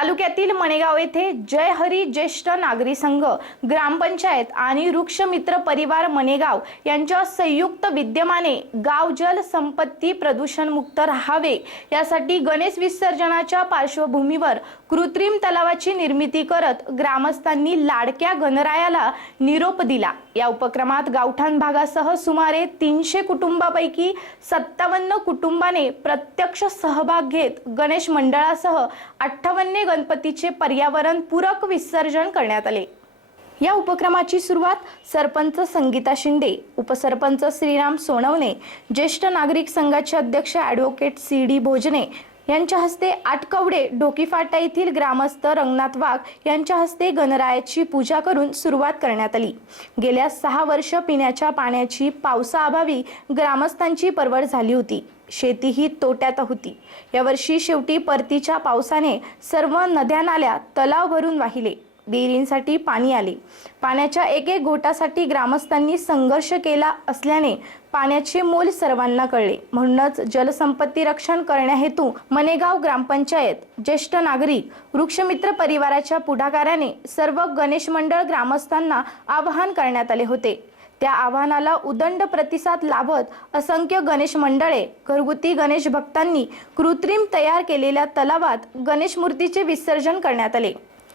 तालुक्यातील मणेगाव येथे जय हरी ज्येष्ठ नागरी संघ ग्रामपंचायत आणि वृक्षमित्र परिवार मणेगाव यांच्या संयुक्त विद्यमाने गाव जल संपत्ती प्रदूषणमुक्त राहावे यासाठी गणेश विसर्जनाच्या पार्श्वभूमीवर कृत्रिम तलावाची निर्मिती करत ग्रामस्थांनी लाडक्या गणरायाला निरोप दिला. या उपक्रमात गावठाण भागासह सुमारे तीनशे कुटुंबापैकी सत्तावन्न कुटुंबाने प्रत्यक्ष सहभाग घेत गणेश मंडळासह अठ्ठावन्न गणपतीचे पर्यावरण पूरक विसर्जन करण्यात आले. या उपक्रमाची सुरुवात सरपंच संगीता शिंदे उपसरपंच श्रीराम सोनवणे ज्येष्ठ नागरिक संघाचे अध्यक्ष ॲडव्होकेट सी डी भोजने यांच्या हस्ते आटकवडे डोकीफाटा येथील ग्रामस्थ रंगनाथ वाघ यांच्या हस्ते गणरायाची पूजा करून सुरुवात करण्यात आली. गेल्या सहा वर्ष पिण्याच्या पाण्याची पावसाअभावी ग्रामस्थांची परवड झाली होती. शेतीही तोट्यात होती. यावर्षी शेवटी परतीच्या पावसाने सर्व नद्या नाल्या तलाव भरून वाहिले. विहिरींसाठी पाणी आले. पाण्याच्या एक एक घोटासाठी ग्रामस्थांनी संघर्ष केला असल्याने पाण्याचे मोल सर्वांना कळले. म्हणूनच जलसंपत्ती रक्षण करण्याहेतू मनेगाव ग्रामपंचायत ज्येष्ठ नागरिक वृक्षमित्र परिवाराच्या पुढाकाराने सर्व गणेश मंडळ ग्रामस्थांना आवाहन करण्यात आले होते. त्या आव्हानाला उदंड प्रतिसाद लाभत असंख्य गणेश मंडळे घरगुती गणेश भक्तांनी कृत्रिम तयार केलेल्या तलावात गणेश मूर्तीचे विसर्जन करण्यात आले.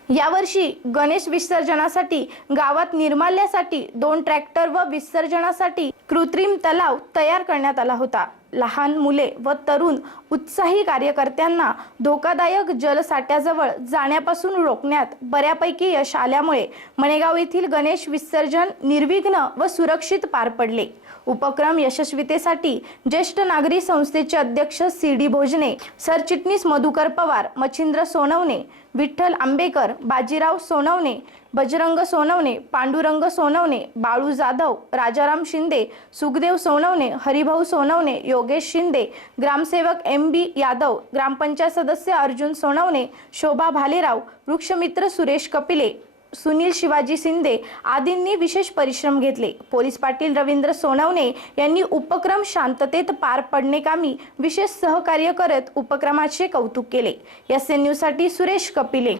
यावर्षी गणेश विसर्जनासाठी गावात निर्माल्यासाठी दोन ट्रॅक्टर व विसर्जनासाठी कृत्रिम तलाव तयार करण्यात आला होता. लहान मुले व तरुण उत्साही कार्यकर्त्यांना धोकादायक जलसाठ्याजवळ जाण्यापासून रोखण्यात बऱ्यापैकी यश आल्यामुळे मणेगाव येथील गणेश विसर्जन निर्विघ्न व सुरक्षित पार पडले. उपक्रम यशस्वीतेसाठी ज्येष्ठ नागरी संस्थेचे अध्यक्ष सी डी भोजने सरचिटणीस मधुकर पवार मच्छिंद्र सोनवणे विठ्ठल आंबेकर बाजीराव सोनवणे बजरंग सोनवणे पांडुरंग सोनवणे बाळू जाधव राजाराम शिंदे सुखदेव सोनवणे हरिभाऊ सोनवणे योगेश शिंदे ग्रामसेवक एम बी यादव ग्रामपंचायत सदस्य अर्जुन सोनवणे शोभा भालेराव वृक्षमित्र सुरेश कपिले सुनील शिवाजी शिंदे आदींनी विशेष परिश्रम घेतले. पोलीस पाटील रवींद्र सोनवणे यांनी उपक्रम शांततेत पार पडणेकामी विशेष सहकार्य करत उपक्रमाचे कौतुक केले. एस एन न्यूजसाठी सुरेश कपिले.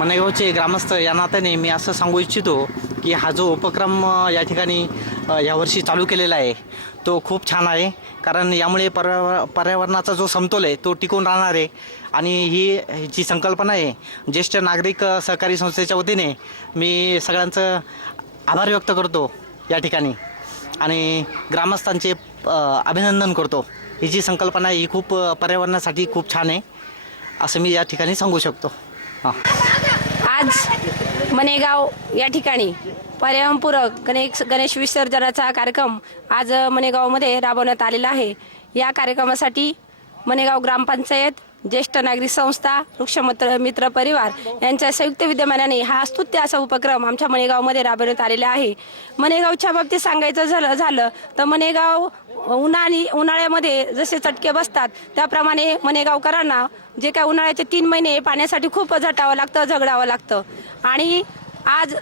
मनेगावचे ग्रामस्थ या नात्याने मी असं सांगू इच्छितो की हा जो उपक्रम या ठिकाणी यावर्षी चालू केलेला आहे तो खूप छान आहे. कारण यामुळे पर्यावर पर्यावरणाचा जो समतोल आहे तो टिकून राहणार आहे. आणि ही ही जी संकल्पना आहे ज्येष्ठ नागरिक सहकारी संस्थेच्या वतीने मी सगळ्यांचं आभार व्यक्त करतो या ठिकाणी. आणि ग्रामस्थांचे अभिनंदन करतो. ही जी संकल्पना आहे ही खूप पर्यावरणासाठी खूप छान आहे असं मी या ठिकाणी सांगू शकतो. हां. आज मनेगाव या ठिकाणी पर्यावरणपूरक गणेश गणेश विसर्जनाचा कार्यक्रम आज मनेगावमध्ये राबवण्यात आलेला आहे. या कार्यक्रमासाठी मनेगाव ग्रामपंचायत ज्येष्ठ नागरिक संस्था वृक्षमित्र मित्र परिवार यांच्या संयुक्त विद्यमानाने हा स्तुत्य असा उपक्रम आमच्या मनेगावमध्ये राबवण्यात आलेला आहे. मनेगावच्या बाबतीत सांगायचं झालं झालं तर मनेगाव उन्हाळी उन्हाळ्यामध्ये जसे चटके बसतात त्याप्रमाणे मनेगावकरांना जे काय उन्हाळ्याचे तीन महिने पाण्यासाठी खूप झटावं लागतं झगडावं लागतं. आणि आज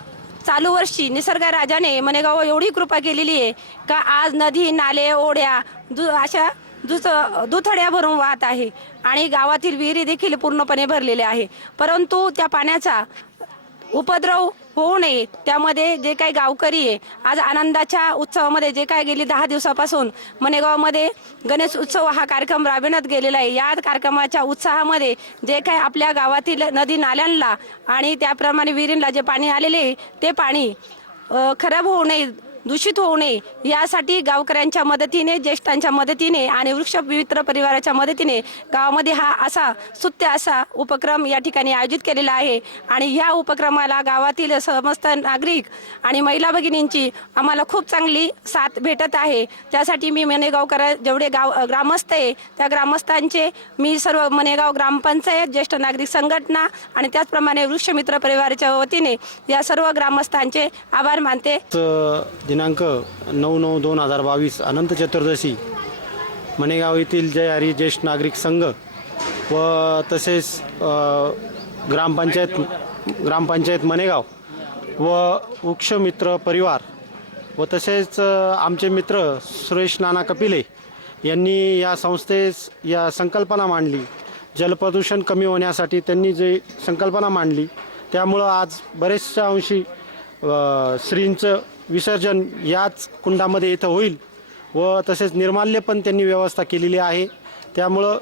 चालू वर्षी निसर्ग राजाने मनेगाव एवढी कृपा केलेली आहे का आज नदी नाले ओढ्या दु अशा दुच दुथड्या भरून वाहत आहे. आणि गावातील विहिरी देखील पूर्णपणे भरलेल्या आहे. परंतु त्या पाण्याचा उपद्रव होऊ नये. त्यामध्ये जे काही गावकरी आहे आज आनंदाच्या उत्सवामध्ये जे काय गेली दहा दिवसापासून मनेगावमध्ये गणेश उत्सव हा कार्यक्रम राबविण्यात गेलेला आहे. या कार्यक्रमाच्या उत्साहामध्ये जे काही आपल्या गावातील नदी नाल्यांना आणि त्याप्रमाणे विहिरींना जे पाणी आलेले आहे ते पाणी खराब होऊ नये. दूषित होऊ नये. यासाठी गावकऱ्यांच्या मदतीने ज्येष्ठांच्या मदतीने आणि वृक्ष पवित्र परिवाराच्या मदतीने गावामध्ये हा असा सुत्य असा उपक्रम या ठिकाणी आयोजित केलेला आहे. आणि ह्या उपक्रमाला गावातील समस्त नागरिक आणि महिला भगिनींची आम्हाला खूप चांगली साथ भेटत आहे. त्यासाठी मी मनेगावकर जेवढे गाव ग्रामस्थ आहे त्या ग्रामस्थांचे मी सर्व मनेगाव ग्रामपंचायत ज्येष्ठ नागरिक संघटना आणि त्याचप्रमाणे वृक्षमित्र परिवाराच्या वतीने या सर्व ग्रामस्थांचे आभार मानते. दिनांक नऊ नऊ दोन हजार बावीस अनंत चतुर्दशी मणेगाव येथील जय हरी ज्येष्ठ नागरिक संघ व तसेच ग्रामपंचायत ग्रामपंचायत मणेगाव व वृक्षमित्र परिवार व तसेच आमचे मित्र सुरेश नाना कपिले यांनी या संस्थेस या संकल्पना मांडली. जलप्रदूषण कमी होण्यासाठी त्यांनी जे संकल्पना मांडली त्यामुळं आज बरेचशा अंशी स्त्रींचं श्रींचं विसर्जन याच कुंडामध्ये इथं होईल व तसेच निर्माल्य पण त्यांनी व्यवस्था केलेली आहे. त्यामुळं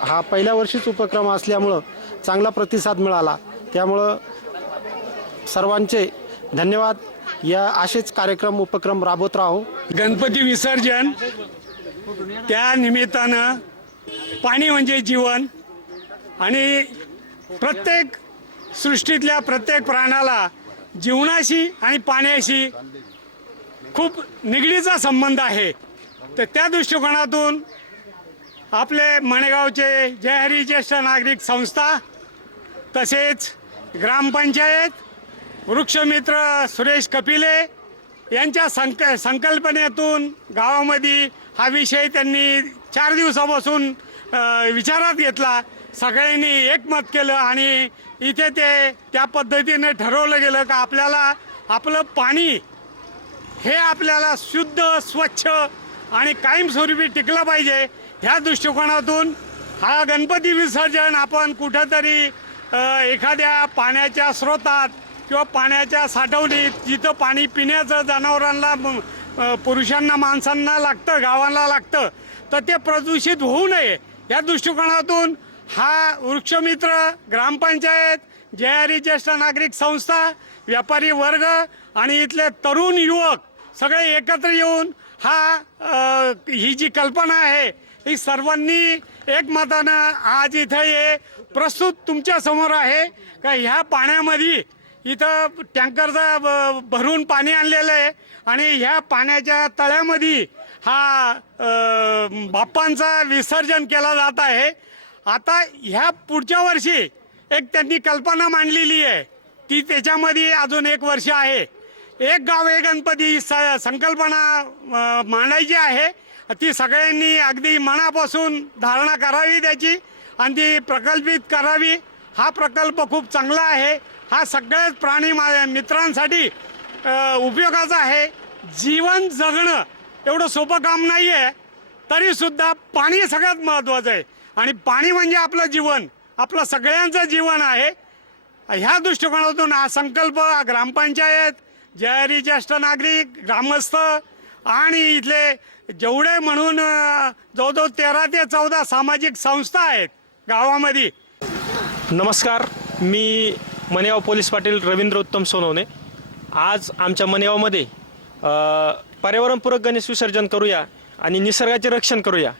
हा पहिल्या वर्षीच उपक्रम असल्यामुळं चांगला प्रतिसाद मिळाला. त्यामुळं सर्वांचे धन्यवाद. या असेच कार्यक्रम उपक्रम राबवत राहू. गणपती विसर्जन त्या निमित्तानं पाणी म्हणजे जीवन आणि प्रत्येक सृष्टीतल्या प्रत्येक प्राण्याला जीवनाशी आणि पाण्याशी खूप निगडीचा संबंध आहे. तर त्या दृष्टिकोनातून आपले मणेगावचे जयहरी ज्येष्ठ नागरिक संस्था तसेच ग्रामपंचायत वृक्षमित्र सुरेश कपिले यांच्या संक संकल्पनेतून गावामध्ये हा विषय त्यांनी चार दिवसापासून विचारात घेतला. सगळ्यांनी एकमत केलं आणि इथे ते त्या पद्धतीने ठरवलं गेलं का आपल्याला आपलं पाणी हे आपल्याला शुद्ध स्वच्छ आणि कायमस्वरूपी टिकलं पाहिजे ह्या दृष्टिकोनातून हा गणपती विसर्जन आपण कुठंतरी एखाद्या पाण्याच्या स्रोतात किंवा पाण्याच्या साठवणीत जिथं पाणी पिण्याचं जनावरांना पुरुषांना माणसांना लागतं गावांना लागतं तर ते प्रदूषित होऊ नये. या दृष्टिकोनातून हा वृक्षमित्र ग्रामपंचायत जे आर ज्येष्ठ नागरिक संस्था व्यापारी वर्ग आणि इथले तरुण युवक सगळे एकत्र येऊन हा ही जी कल्पना आहे ही सर्वांनी एकमतानं आज इथं हे प्रस्तुत तुमच्यासमोर आहे. का ह्या पाण्यामध्ये इथं टँकरचा भरून पाणी आणलेलं आहे आणि ह्या पाण्याच्या तळ्यामध्ये हा बाप्पांचा विसर्जन केला जात आहे. आता ह्या पुढच्या वर्षी एक त्यांनी कल्पना मांडलेली आहे. ती त्याच्यामध्ये अजून एक वर्ष आहे. एक गाव एक गणपती स संकल्पना मांडायची आहे. ती सगळ्यांनी अगदी मनापासून धारणा करावी त्याची आणि ती प्रकल्पित करावी. हा प्रकल्प खूप चांगला आहे. हा सगळ्याच प्राणी मा- मित्रांसाठी उपयोगाचा आहे. जीवन जगणं एवढं सोपं काम नाही आहे तरीसुद्धा पाणी सगळ्यात महत्त्वाचं आहे. आणि पाणी म्हणजे आपलं जीवन आपलं सगळ्यांचं जीवन आहे. ह्या दृष्टिकोनातून हा संकल्प ग्रामपंचायत जयारी ज्येष्ठ नागरिक ग्रामस्थ आणि इथले जेवढे म्हणून जवळजवळ तेरा ते चौदा सामाजिक संस्था आहेत गावामध्ये. नमस्कार मी मनेगाव पोलीस पाटील रवींद्र उत्तम सोनवणे. आज आमच्या मनेगावमध्ये पर्यावरणपूरक गणेश विसर्जन करूया आणि निसर्गाचे रक्षण करूया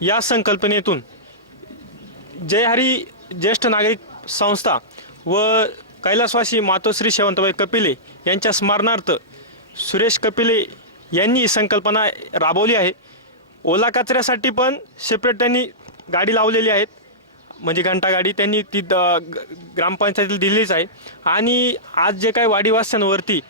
या संकल्पनेतून जयहरी ज्येष्ठ नागरिक संस्था व कैलासवासी मातोश्री शेवंतबाई कपिले यांच्या स्मरणार्थ सुरेश कपिले यांनी ही संकल्पना राबवली आहे. ओला कचऱ्यासाठी पण सेपरेट त्यांनी गाडी लावलेली आहेत. म्हणजे घंटागाडी त्यांनी ती द- ग- ग्रामपंचायतीला दिलीच आहे. आणि आज जे काही वाडीवास्यांवरती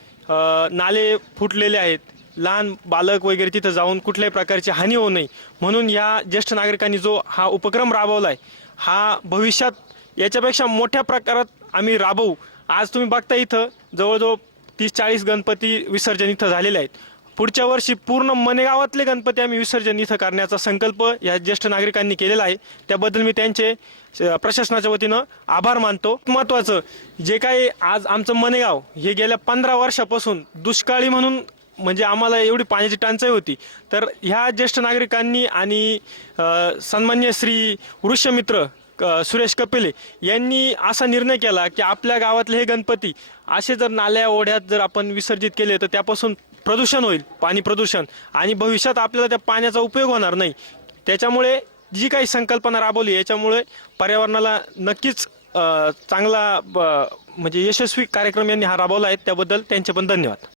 नाले फुटलेले आहेत. लहान बालक वगैरे तिथं जाऊन कुठल्याही प्रकारची हानी होऊ नये. म्हणून या ज्येष्ठ नागरिकांनी जो हा उपक्रम राबवला आहे हा भविष्यात याच्यापेक्षा मोठ्या प्रकारात आम्ही राबवू. आज तुम्ही बघता इथं जवळजवळ तीस चाळीस गणपती विसर्जन इथं झालेले आहेत. पुढच्या वर्षी पूर्ण मनेगावातले गणपती आम्ही विसर्जन इथं करण्याचा संकल्प या ज्येष्ठ नागरिकांनी केलेला आहे. त्याबद्दल मी त्यांचे प्रशासनाच्या वतीनं आभार मानतो. महत्त्वाचं जे काही आज आमचं मनेगाव हे गेल्या पंधरा वर्षापासून दुष्काळी म्हणून म्हणजे आम्हाला एवढी पाण्याची टंचाई होती. तर ह्या ज्येष्ठ नागरिकांनी आणि सन्मान्य श्री वृक्षमित्र क- सुरेश कपिले यांनी असा निर्णय केला की आपल्या गावातले हे गणपती असे जर नाल्या ओढ्यात जर आपण विसर्जित केले तर त्यापासून प्रदूषण होईल पाणी प्रदूषण. आणि भविष्यात आपल्याला त्या पाण्याचा उपयोग होणार नाही. त्याच्यामुळे जी काही संकल्पना राबवली याच्यामुळे पर्यावरणाला नक्कीच चांगला ब- म्हणजे यशस्वी कार्यक्रम यांनी हा राबवला आहे. त्याबद्दल त्यांचे पण धन्यवाद.